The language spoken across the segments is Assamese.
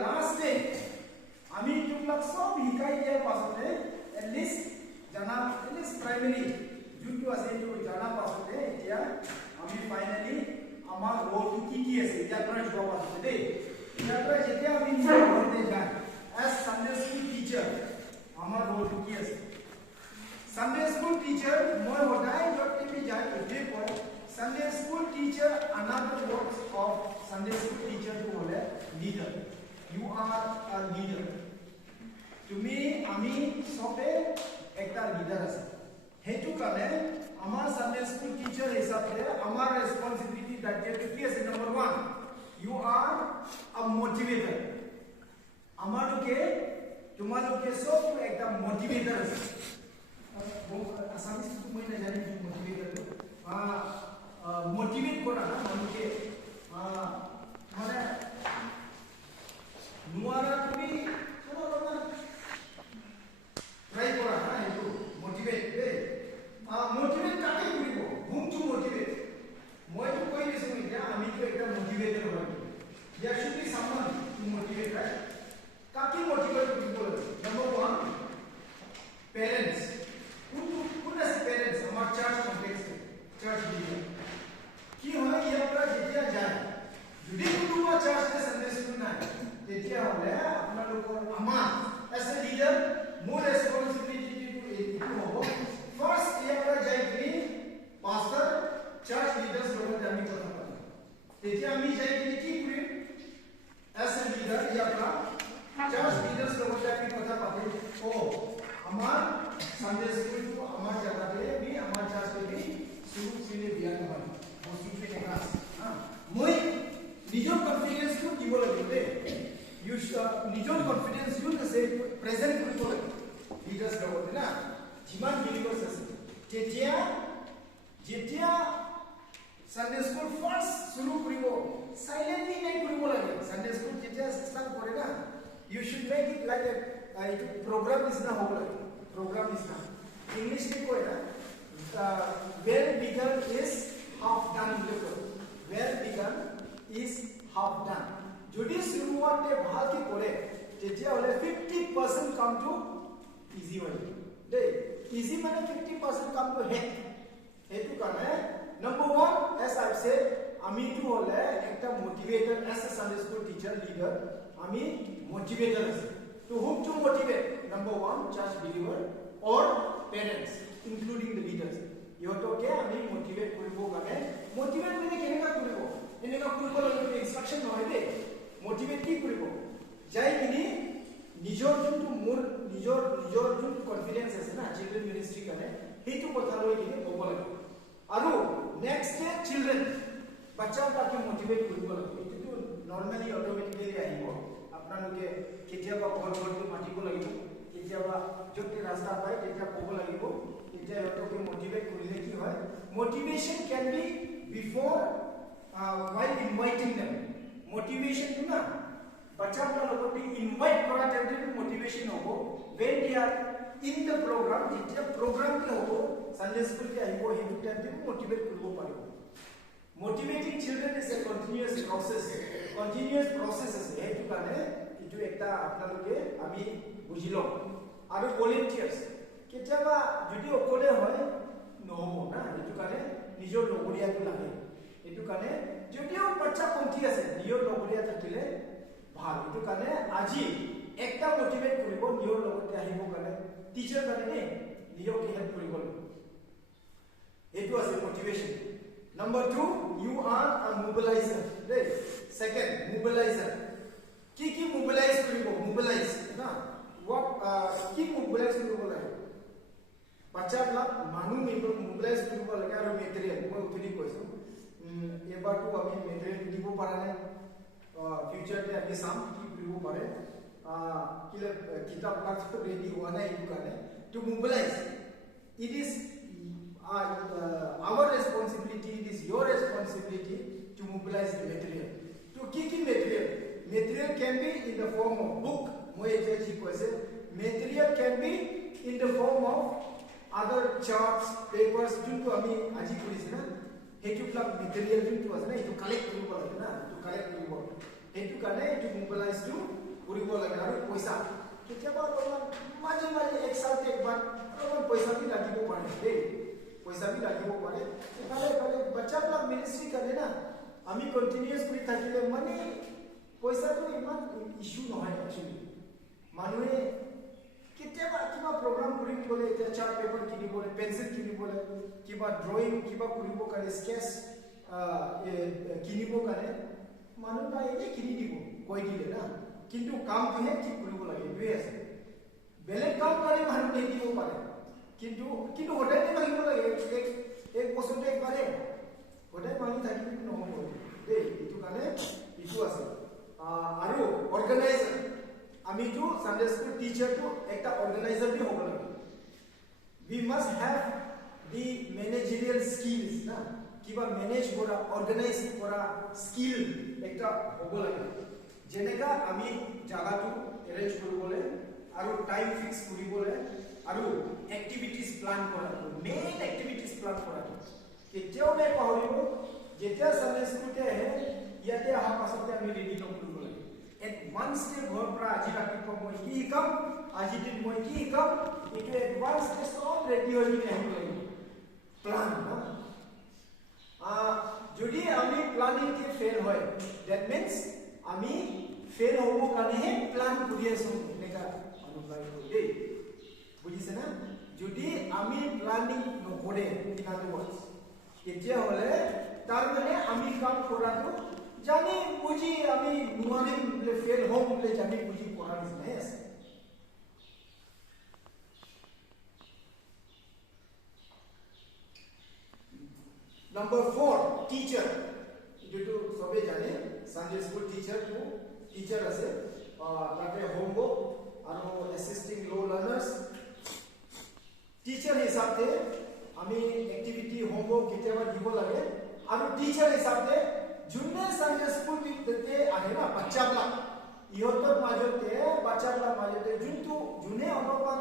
लास्ट डे আমি তোমাক সব শিকাই দিয়াৰ পাছতে এটলিষ্ট জানা এটলিষ্ট প্ৰাইমাৰী যোনটো আছে এইটো জানা পাছতে এতিয়া আমি ফাইনালি আমাৰ ৰ'লটো কি আছে এতিয়া পৰা যোৱা পাছতে দেই এতিয়া পৰা যেতিয়া আমি ঘৰতে যাই এজ সানডে স্কুল টিচাৰ আমাৰ ৰ'লটো কি আছে সানডে স্কুল টিচাৰ মই সদায় য'তে আমি যাই এতে কয় Sunday school teacher another words of Sunday school teacher to হলে leader you are a leader তুমি আমি সবে একটা লিডার আছে হেতু কারণে আমার সানডে স্কুল টিচার হিসাবে আমার রেসপন্সিবিলিটি দায়িত্ব কি আছে number 1 you are a motivator আমারকে তোমালোকে সব একটা মোটিভেটর আছে আসামি তুমি না জানি মোটিভেটর মোটিভেট করা না মানুষকে মানে নুয়ারা তুমি কোনো রকম ট্রাই করা না একটু মোটিভেট মোটিভেট কাকে করিব whom to motivate মই তো কই দিছো এটা আমি তো একটা মোটিভেটর হই there should be someone to motivate right কাকে মোটিভেট করিব number 1 parents who is parents আমার চার্চ কমপ্লেক্স চার্চ লিডার কি হয় ইয়ারা যেতিয়া যায় যদি কোনোবা চার্চে সানডে স্কুল নাই তেতিয়া হলে আপোনালোকৰ আমাৰ এজ এ লিডাৰ মোৰ ৰেসপন্সিবিলিটি এইটো হ'ব ফাৰ্স্ট ইয়াৰা যায় কি পাস্টাৰ চাৰ্চ লিডাৰ্স লগত আমি কথা পাতিম তেতিয়া আমি যাই কি কৰিম এজ এ লিডাৰ ইয়াৰা চাৰ্চ লিডাৰ্স লগত আমি কথা পাতিম ও আমাৰ সানডে স্কুলটো আমাৰ জায়গাতে বি আমাৰ চাৰ্চে বি শুৰু থেকে দিয়া নহয় বস্তুতে দেখা মই নিজৰ কনফিডেন্স টু দিব লাগিব দে ইউ নিজৰ কনফিডেন্স ইউ আছে প্ৰেজেন্ট কৰিব লাগিব লিডাৰ্স লগত না যিমান বিলিভাৰ্স আছে যেতিয়া সানডে স্কুল ফাৰ্স্ট শুৰু কৰিব সাইলেন্টলি নাই কৰিব লাগে সানডে স্কুল যেতিয়া স্টাৰ্ট কৰে না you should make it like a program নিচিনা হ'ব লাগে প্রোগ্রাম নিচিনা ইংলিশ তে কয় না well begun is half done well begun is half done যদি শুরুতে ভালকে কৰে তেতিয়া হলে 50% কাম টু ইজি হয় দেই ইজি মানে 50% কাম টু হেড হেতু কাৰণে নাম্বার 1 as I said আমি তো হলে একটা motivator as a Sunday school teacher leader আমি মোটিভেটর আছে to whom to motivate number 1 church believer or parents including the leaders ইহতকে আমি মোটিভেট কৰিব কাৰণে মোটিভেট মানে কেনেকা কৰিব এনেকা কৰিব লাগিব ইনস্ট্ৰাকশন নহয় দে মোটিভেট কি কৰিব যাই কিনি নিজৰ যোনটো মোৰ নিজৰ যোনটো কনফিডেন্স আছে না চিলড্ৰেন মিনিষ্ট্ৰি কাৰণে সেইটো কথা লৈ কিনি ক'ব লাগিব আৰু নেক্সট ডে চিলড্ৰেন বাচ্চাটাকে মোটিভেট কৰিব লাগিব এইটো নৰমালি অটোমেটিক্যালি আহিব আপোনালোকে কেতিয়াবা ঘৰটো মাতিব লাগিব কেতিয়াবা যদি ৰাস্তা পায় তেতিয়া ক'ব লাগিব তেতিয়া অটোকে মোটিভেট কৰিলে কি হয় motivation can be before while inviting them motivation to na bacha ka logoti invite kora time motivation hobo when they are in the program যেতিয়া program ke hobo Sunday school ke aibo hetu time motivate koribo paribo motivating children is a continuous process ase hetu kane etu ekta apnaloke ami bujilo aru volunteers কেতিয়াবা যদি অকলে হয় নহব না এটো কানে নিজৰ লগৰীয়াটো লাগে এটো কানে যদিও বাচ্চা কমটি আছে নিজৰ লগৰীয়া থাকিলে ভাল এটো কানে আজি একটা মোটিভেট কৰিব নিজৰ লগতে আহিব কানে টিচাৰ কানে নিজকে হেল্প কৰিব এটো আছে motivation number 2 you are a mobilizer right second mobilizer কি mobilize কৰিব mobilize না what কি mobilize কৰিব লাগে বাচ্চাবিলাক মানুহ মেম্বাৰ মোবিলাইজ কৰিব লাগে আৰু মেটেৰিয়েল মই উঠি কৈছো এবাৰটো আমি মেটেৰিয়েল দিব পৰা নাই ফিউচাৰতে আমি চাম কি কৰিব পাৰে কিলে কিতাপবিলাক ৰেডি হোৱা নাই এইটো কাৰণে to mobilize it is our responsibility it is your responsibility to mobilize the material to কি material can be in the form of book মই এটা কি কৈছে material can be in the form of other charts papers junto ami aji korise na hetu plug material junto ase na etu collect koribo lage na to collect koribo hetu kane to mobilize to কৰিব লাগে আৰু পইচা কেতিয়াবা অলপমান মাজে মাজে এক সাথে একবাৰ অলপমান পইচা भी লাগিব পাৰে দেই পইচা भी লাগিব পাৰে এফালে এফালে বাচ্চাবিলাক মিনিষ্ট্ৰি কৰে না আমি কন্টিনিউয়াস কৰি থাকিলে মানে পইচাটো ইমান ইস্যু নহয় একচুয়ালি মানুহে কেতিয়াবা কিবা প্ৰগ্ৰাম কৰিব গ'লে এতিয়া চাৰ্ট পেপাৰ কিনিবলৈ পেন্সিল কিনিবলৈ কিবা ড্ৰয়িং কিবা কৰিব কাৰণে স্কেচ কিনিব কাৰণে মানুহ পাই এনে কিনি দিব কৈ দিলে না কিন্তু কামটোহে ঠিক কৰিব লাগে দুই আছে বেলেগ কাম কৰি মানুহ নিদিব পাৰে কিন্তু সদায় মাগিব লাগে এক বছৰতে একবাৰে সদায় মাগি থাকিলে নহ'ব দেই এইটো কাৰণে ইটো আছে আৰু অৰ্গেনাইজাৰ আমিটো সানডে স্কুল টিচাৰটো একটা অৰ্গেনাইজাৰ বি হ'ব লাগে we must have the managerial skills না কিবা মেনেজ কৰা অৰ্গেনাইজ কৰা স্কিল একটা হ'ব লাগে যেনেকা আমি জাগাটো এৰেঞ্জ কৰিবলৈ আৰু টাইম ফিক্স কৰিবলৈ আৰু এক্টিভিটিজ প্লান কৰা মেইন এক্টিভিটিজ প্লান কৰা কেতিয়াও নাই পাহৰিব যেতিয়া সানডে স্কুলতে আহে ইয়াতে অহা পাছতে আমি ৰেডি নকৰিব লাগে এডভান্স কে ঘৰ পৰা আজি ৰাতিপুৱা মই কি শিকাম আজি দিন মই কি শিকাম এইটো এডভান্স কে সব ৰেডি হৈ কিনে আহিব লাগিব প্লান না যদি আমি প্লানিং কে ফেল হয় দ্যাট মিন্স আমি ফেল হ'ব কাৰণেহে প্লান কৰি আছো এনেকা অনুভৱ দেই বুজিছে না যদি আমি প্লানিং নকৰে ইনাটো ওয়াৰ্ডস এতিয়া হলে তাৰ মানে আমি কাম কৰাটো জানি বুঝি আমি নোৱাৰিম বলে ফেল হ'ম বলে জানি বুঝি কৰা নিচিনাই আছে Number 4 teacher যেটো সবে জানে সানডে স্কুল টিচার আছে তাতে হোমৱৰ্ক আৰু অ্যাসিস্টিং লো লাৰ্নাৰ্স টিচাৰ হিসাবে আমি এক্টিভিটি হোমৱৰ্ক কেতিয়াবা দিব লাগে আৰু টিচাৰ হিসাবে যোনে সানডে স্কুল দিতে আহে না বাচ্চাবিলাক ইহঁতৰ মাজতে যোনে অলপমান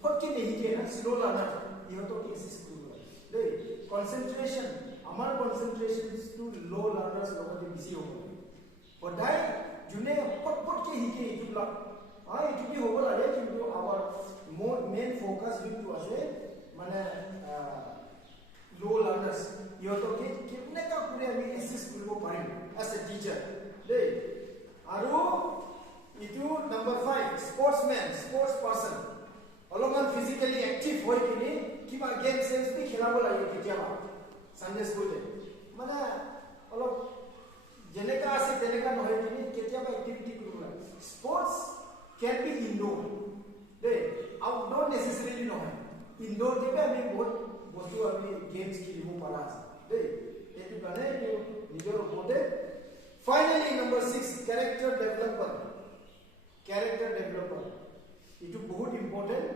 ফটকে নিশিকে না স্লো লাৰ্নাৰ ইহঁতক এসিস্ট কৰিব লাগে দেই কনসেন্ট্ৰেশন আমাৰ কনসেন্ট্রেশনটো লো লার্নার্স লগতে বেছি হ'ব সদায় যোনে ফটকে শিকে এইটোবিলাক এইটো কি হ'ব লাগে কিন্তু আমাৰ মেইন ফোকাস যোনটো আছে মানে লো লাৰ্নাৰ্স ইহঁতকে কেনেকা কৰি আমি এসিস্ট কৰিব পাৰিম এজ এ টিচাৰ দেই আৰু ইটো নাম্বাৰ 5 স্পৰ্টছ পাৰ্সন অলপমান ফিজিক্যালি এক্টিভ হৈ কিনে কিবা গেম সেন্স বি খেলাব লাগে কেতিয়াবা সানডে স্কুলে মানে অলপ যেনেকা আছে তেনেকা নহয় কিনে কেতিয়াবা এক্টিভিটি কৰিব লাগে স্পৰ্টছ can be indoor দেই আউটডোৰ নেসেসাৰিলি নহয় ইনডোৰ দিবে আমি বহুত বস্তু আমি গেমস খেলিব পাৰা আছে দেই এইটো কাৰণে নিজৰ ওপৰতে ফাইনালি নাম্বাৰ 6 ক্যাৰেক্টাৰ ডেভেলপমেন্ট ইটো বহুত ইম্পৰ্টেন্ট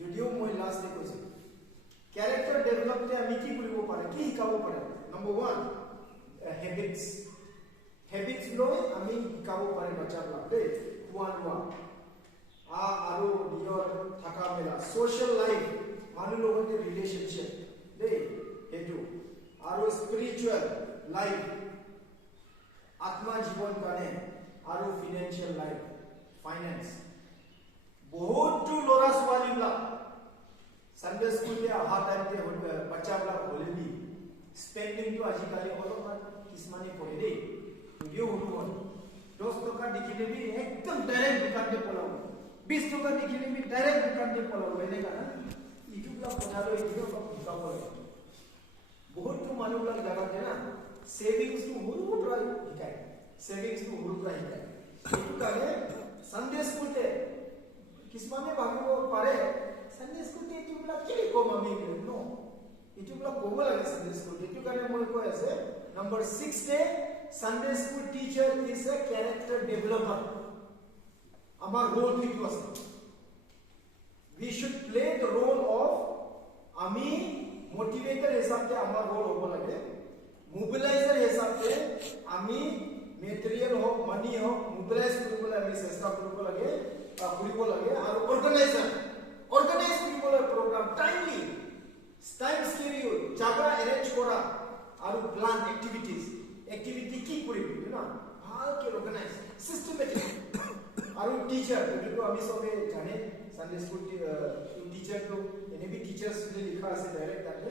যদিও মই লাস্টে কৈছো ক্যাৰেক্টাৰ ডেভেলপতে আমি কি কৰিব পাৰে কি শিকাব পাৰে নম্বৰ 1 হেবিটস লৈ আমি শিকাব পাৰে বাচ্চাবিলাক দেই খোৱা আৰু নিজৰ থাকা মেলা সোশ্যাল লাইফ মানুহ লগতে ৰিলেশনশিপ দেই এইটো আৰু স্পিৰিচুৱেল লাইফ আত্মা জীৱন কাৰণে আৰু ফাইনান্সিয়াল লাইফ ফাইনান্স বহুতো ল'ৰা ছোৱালীবিলাক সানডে স্কুলতে অহা টাইমতে বাচ্চাবিলাক হ'লে স্পেন্ডিংটো আজিকালি অলপমান কিছুমানে কৰে দেই যদিও সৰু 10 টকা দেখিলে বি একদম ডাইরেক্ট দোকানতে পলাও 20 টকা দেখিলে বি ডাইরেক্ট দোকানতে পলাও এনেকা না ইউটিউবলা পঢ়ালো এইটো শিকাব লাগে বহুতো মানুহবিলাক জাগাতে না সেভিংসটো সৰু পৰা শিকায় এইটো কাৰণে সানডে স্কুলতে কিছুমানে ভাবিব পাৰে সানডে স্কুলতে এইটোবিলাক কি কম আমি ন এইটোবিলাক ক'ব লাগে সানডে স্কুল এইটো কাৰণে মই কৈ আছে নাম্বাৰ 6 তে Sunday school teacher is a character developer. Our role is we should play the role of ami motivator hisab se amar role hobo lage mobilizer hisab se ami material ho money ho mobilize koribo lage chesta koribo lage aru organize koribo lage program time schedule jaga arrange kora aru plan activity কি কৰিবি না ভালকে অৰ্গানাইজ সিস্টেমেটিক আৰু টিচাৰ এইটো আমি সবে জানে সানডে স্কুল টিচাৰ তো এনেবি টিচাৰ্স বুলি লিখা আছে ডাইৰেক্ট তাতে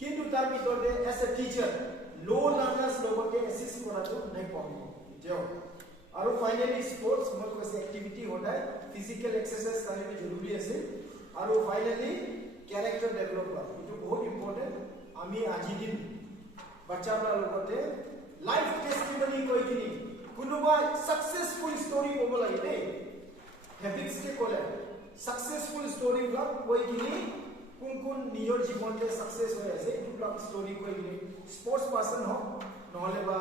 কিন্তু তাৰ ভিতৰতে এজ এ টিচাৰ লো লাৰ্নাৰ্স লগতে এসিষ্ট কৰাটো নাই পঢ়িব যেও আৰু ফাইনালি স্পৰ্টছ মই কৈছে এক্টিভিটি হদায় ফিজিক্যাল এক্সাৰসাইজ কাৰণে জৰুৰী আছে আৰু ফাইনালি ক্যাৰেক্টাৰ ডেভেলপ কৰা এটো বহুত ইম্পৰ্টেন্ট আমি আজি দিন বাচ্চাৰ লগতে লাইফ টেস্টিমনি কৈ কিনি কোনোবা সাকসেসফুল ষ্টৰী ক'ব লাগে দেই হেবিটছ কে ক'লে সাকসেসফুল ষ্টৰী বিলাক কৈ কিনি কোন কোন নিজৰ জীৱনতে সাকসেস হৈ আছে এইটো বিলাক ষ্টৰী কৈ কিনি স্পৰ্টছ পাৰ্সন হওক নহলে বা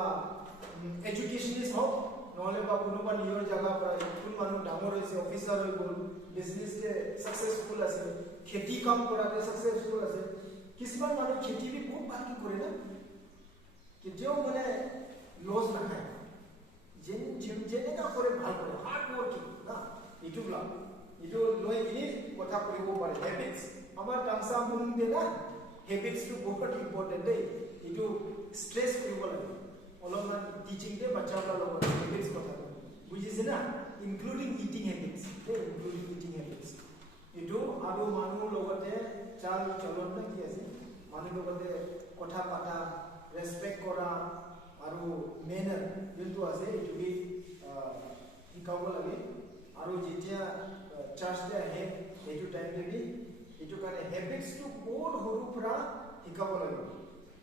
এডুকেশনিষ্ট হওক নহলে বা কোনোবা নিজৰ জায়গা পৰা কোন মানুহ ডাঙৰ হৈছে অফিচাৰ হৈ গ'ল বিজনেস তে সাকসেসফুল আছে খেতি কাম কৰাতে সাকসেসফুল আছে কিছুমান মানুহ খেতি বি বহুত ভালকে কৰে না কেতিয়াও মানে লছ নাখায় যেনেকা কৰে ভাল কৰে হাৰ্ড ৱৰ্কিং না এইটো বিলাক এইটো লৈ কিনি কথা কৰিব পাৰে হেবিটছ আমাৰ কামসা মুং দেনা হেবিটছ টু বহুত ইম্পৰ্টেন্ট দেই এইটো ষ্ট্ৰেছ কৰিব লাগে অলপমান টিচিং দে বাচ্চাৰ লগত হেবিটছ কথা বুজিছে না including eating habits including eating habits এইটো আৰু মানুহৰ লগতে চাল চলন কি আছে মানুহৰ লগতে কথা পাতা ৰেসপেক্ট কৰা আৰু মেনাৰ যোনটো আছে এইটো বি শিকাব লাগে আৰু যেতিয়া চাৰ্চতে আহে এইটো টাইমতে বি এইটো কাৰণে হেবিটছ টু বহুত সৰু পৰা শিকাব লাগে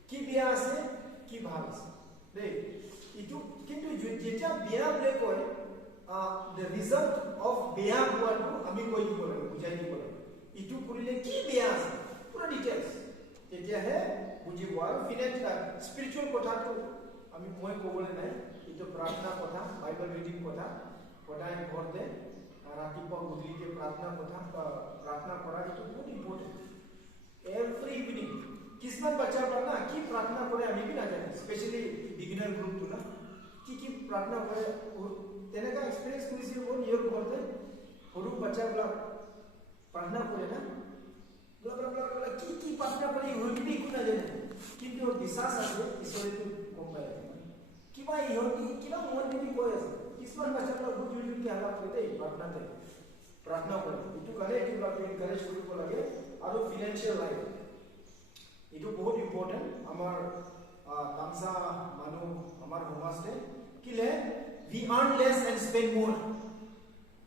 কি বিয়া আছে কি ভাল আছে দেই এইটো কিন্তু যেতিয়া বিয়া বুলি কয় the result of বিয়া হোৱাটো আমি কৈ দিব লাগে বুজাই দিব লাগে এইটো কৰিলে কি বিয়া আছে পুৰা ডিটেইলছ তেতিয়াহে বুজিব আৰু ফিনান্সিয়েল স্পিৰিচুৱেল কথাটো আমি মই ক'বলৈ নাই এইটো প্ৰাৰ্থনা কথা বাইবেল ৰিডিং কথা সদায় ঘৰতে ৰাতিপুৱা গধূলিতে প্ৰাৰ্থনা কৰা এইটো বহুত ইম্পৰ্টেণ্ট এভৰি ইভিনিং কিছুমান বাচ্চাৰ পৰা না কি প্ৰাৰ্থনা কৰে আমি বি নাজানো স্পেচিয়েলি বিগিনাৰ গ্ৰুপটো না কি প্ৰাৰ্থনা কৰে তেনেকা এক্সপিৰিয়েঞ্চ কৰিছিল মোৰ নিজৰ ঘৰতে সৰু বাচ্চাবিলাক প্ৰাৰ্থনা কৰে না বলা কি প্ৰাৰ্থনা কৰি ইহঁতি একো নাজানে কিন্তু বিশ্বাস আছে ঈশ্বৰেতো গম পায় কিবা ইহঁতি কিবা মন দি কৈ আছে কিছুমান বাচ্চাবিলাক বহুত জুৰি হালা কৰি দেই প্ৰাৰ্থনা কৰে এইটো কাৰণে এইটোবিলাক এনকাৰেজ কৰিব লাগে আৰু ফিনান্সিয়েল লাইফ এইটো বহুত ইম্পৰ্টেণ্ট আমাৰ তামসা মানুহ আমাৰ সমাজতে কিলে we earn less and spend more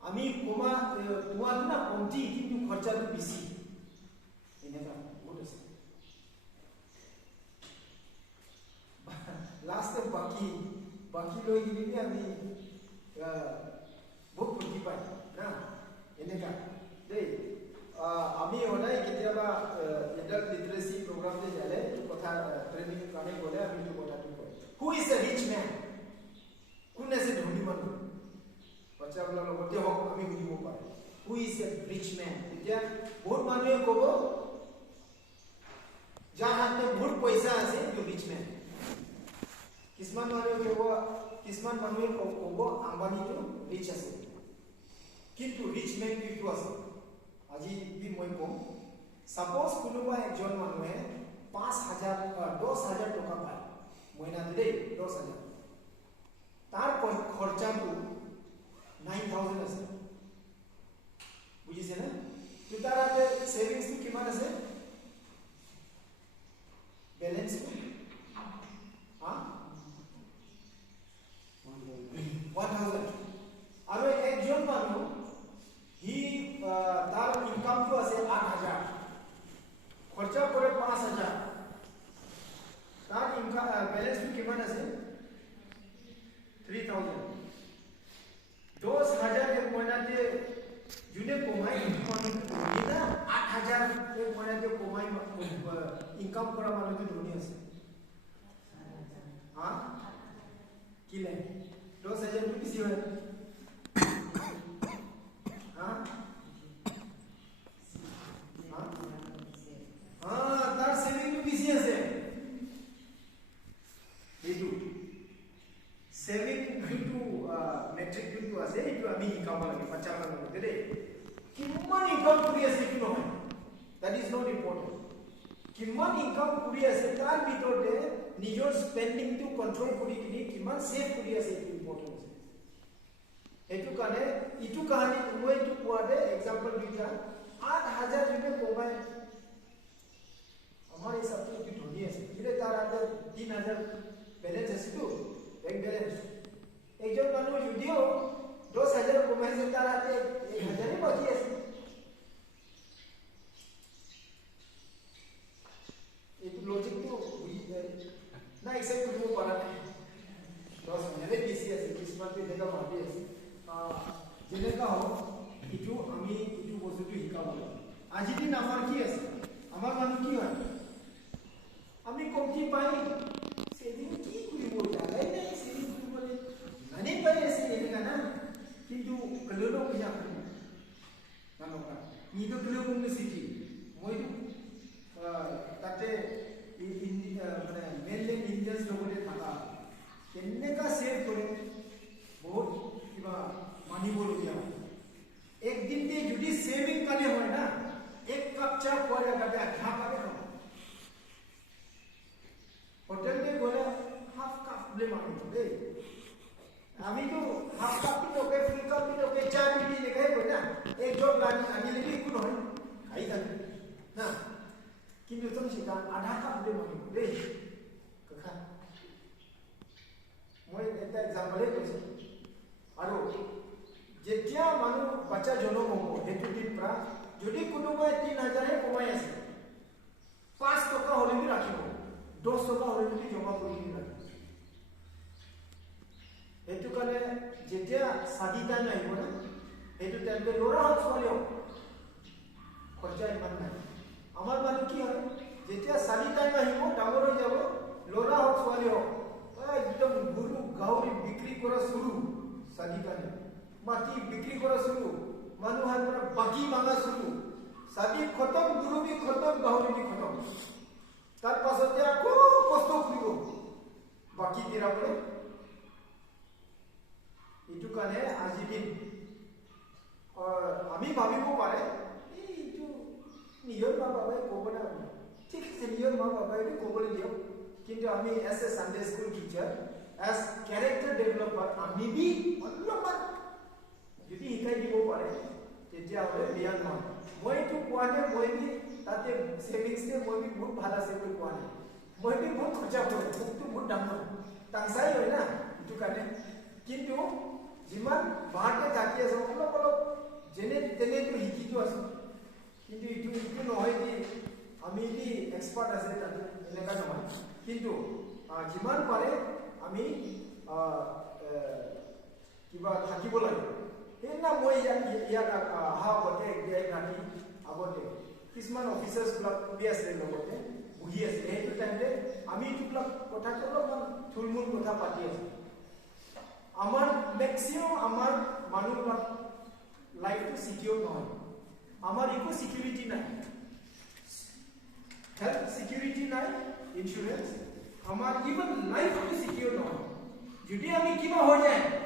আমি কোমা তোমাক না কমতি কিন্তু খরচাটো বেশি এনেকা বহুত আছে লাস্ট বাকি লৈ গিনি আমি বহুত ফুটি পাই না এনেকা দেই আমি হলাই কেতিয়াবা এডাল্ট লিটারেসি প্রোগ্রামতে যালে কথা ট্রেনিং কাৰণে গলে আমি তো কথাটো কয় who is a rich man কোন আছে ধনী মানুহ বাচ্চাবিলাক লগতে হওক আমি বুজিব পাৰোঁ who is a rich man এতিয়া বহুত মানুহে ক'ব যাৰ হাতত বহুত পইচা আছে এইটো ৰিচ ম্যান কিছুমান মানুহে ক'ব আম্বানীটো ৰিচ আছে কিন্তু ৰিচ ম্যান কিটো আছে আজি বি মই কম সাপোজ কোনোবা একজন মানুহে 10,000 টকা পায় মহিনাতে দেই 10,000 তার খরচাটো 9,000 আছে বুঝিছে না তো তার আগে সেভিংস কিমান আছে ব্যালেন্স 1,000 আৰু একজন মানুহ তার ইনকাম তো আছে 8,000 খরচা করে 5,000 তার ইনকাম ব্যালেন্স কিমান আছে 3,000 10,000 एक महीनाते जुने कमाई ना 8,000 एक महीनाते कमाई इनकम करा मानुके धनी আছে हां किले 10,000 रुपये किसी है हां তার সেভিং তো বেশি আছে এইটো সেভিং কিন্তু মেট্রিক কিন্তু আছে এইটো আমি শিকাব লাগে বাচ্চাৰ লগত দেই কিমান ইনকাম কৰি আছে এইটো নহয় দ্যাট ইজ নট ইম্পৰ্টেন্ট কিমান ইনকাম কৰি আছে তাৰ ভিতৰতে নিজৰ স্পেন্ডিংটো কন্ট্ৰোল কৰি কিনি কিমান সেভ কৰি আছে এইটো ইম্পৰ্টেন্ট আছে এইটো কাৰণে ইটো কাহিনী মই এইটো কোৱাতে এক্সাম্পল দুটা 8000 যদি কমাই আমাৰ হিচাপটো কি ধনী আছে কিন্তু তাৰ আগে 3000 বেলেঞ্চ আছে তো বেংক বেলেঞ্চ একজন মানুহ যদিও 10000 কমাইছে তাৰ আগে 1000 বাকি আছে এইটো লজিকটো না এক্সেপ্ট কৰিব পৰা নাই 10 মানে বেছি আছে কিছুমান তেনেকা ভাবি আছে যেনেকা হোক ইটো আমি ইটো বস্তুটো শিকাব লাগে আজি দিন আমাৰ কি আছে আমাৰ মানুহ কি হয় আমি কমটি পাই সেদিন কি কৰিব জানাই নাই সেদিন কৰিবলৈ নানি পাই আছে এনেকা না কিন্তু কললো পূজা কৰি নানকা নিটো কললো কোন সিটি মই তাতে মানে মেনলি ইন্ডিয়াস লগতে থাকা কেনেকা সেভ কৰে বহুত কিবা মানিবলগীয়া এক দিন দিয়ে যদি সেভিং কালে হয় না এক কাপ চা খোৱা জায়গাতে আধা কাপে খাব হোটেল में बोला हाफ कप ले मांगो दे আমি তো হাফ কাপ কি লোকে ফুল কাপ কি লোকে চা পি লেগে বলে না এক জগ লানি আমি লেবি কোন হয় খাই থাকে না কিন্তু তুমি সেটা আধা কাপ ले मांगो दे কথা মই এটা एग्जांपल কৈছো আৰু যেতিয়া মানুহ বাচ্চা জন্ম হ'ব হেতু দিন পৰা যদি কোনোবাই 3000 কমাই আছে 5 টকা হলে ৰাখিব 10 টকা হলে জমা কৰি ৰাখিব হেতু কাৰণে যেতিয়া শাদী টাইম আহিব না হেতু টাইমে ল'ৰা হওক ছোৱালী হওক খৰচা ইমান নাই আমাৰ মানুহ কি হয় যেতিয়া শাদী টাইম আহিব ডাঙৰ হৈ যাব ল'ৰা হওক ছোৱালী হওক একদম গুৰু গাউৰি বিক্ৰী কৰা শুৰু শাদী কাৰণে মাটি বিক্ৰী কৰা শুৰু মানুহৰ পৰা বাকি মাঙা শুৰু শাদী খতম গুৰু বি খতম গাউৰি বি খতম তাৰ পাছতে আকৌ কষ্ট কৰিব বাকি দিৰাবলৈ ইটো কাৰণে আজি দিন আমি ভাবিব পাৰে এইটো নিজৰ মা বাবাই ক'ব না ঠিক আছে নিজৰ মা বাবাই ক'বলৈ দিয়ক কিন্তু আমি as a Sunday school teacher as character developer আমি বি অলপমান যদি শিকাই দিব পাৰে তেতিয়াহ'লে বেয়া নহয় মইতো কোৱা নাই মই বি তাতে সেভিংসে মই বি বহুত ভাল আছে বুলি কোৱা নাই মই বি বহুত খৰচা কৰোঁ মোকতো বহুত ডাঙৰ টাংচাই হয় না এইটো কাৰণে কিন্তু যিমান বাহাতে থাকি আছে অলপ অলপ যেনে তেনেটো শিকিটো আছো কিন্তু এইটো নহয় যে আমি বি এক্সপাৰ্ট আছে তাতে এনেকা নহয় কিন্তু যিমান পাৰে আমি কিবা থাকিব লাগে সেইদিনা মই ইয়াত অহা আগতে এক ৰাতি আগতে কিছুমান অফিচাৰ্ছ বিলাক বি আছে লগতে বহি আছে সেইটো টাইমতে আমি এইটোবিলাক কথাটো অলপমান থুলমূল কথা পাতি আছো আমাৰ মেক্সিমাম আমাৰ মানুহবিলাক লাইফটো চিকিউৰ নহয় আমাৰ একো সিকিউৰিটি নাই হেল্থ সিকিউৰিটি নাই ইন্স্যুৰেন্স আমাৰ ইভেন লাইফ সিকিউৰ নহয় যদি আমি কিবা হৈ যায়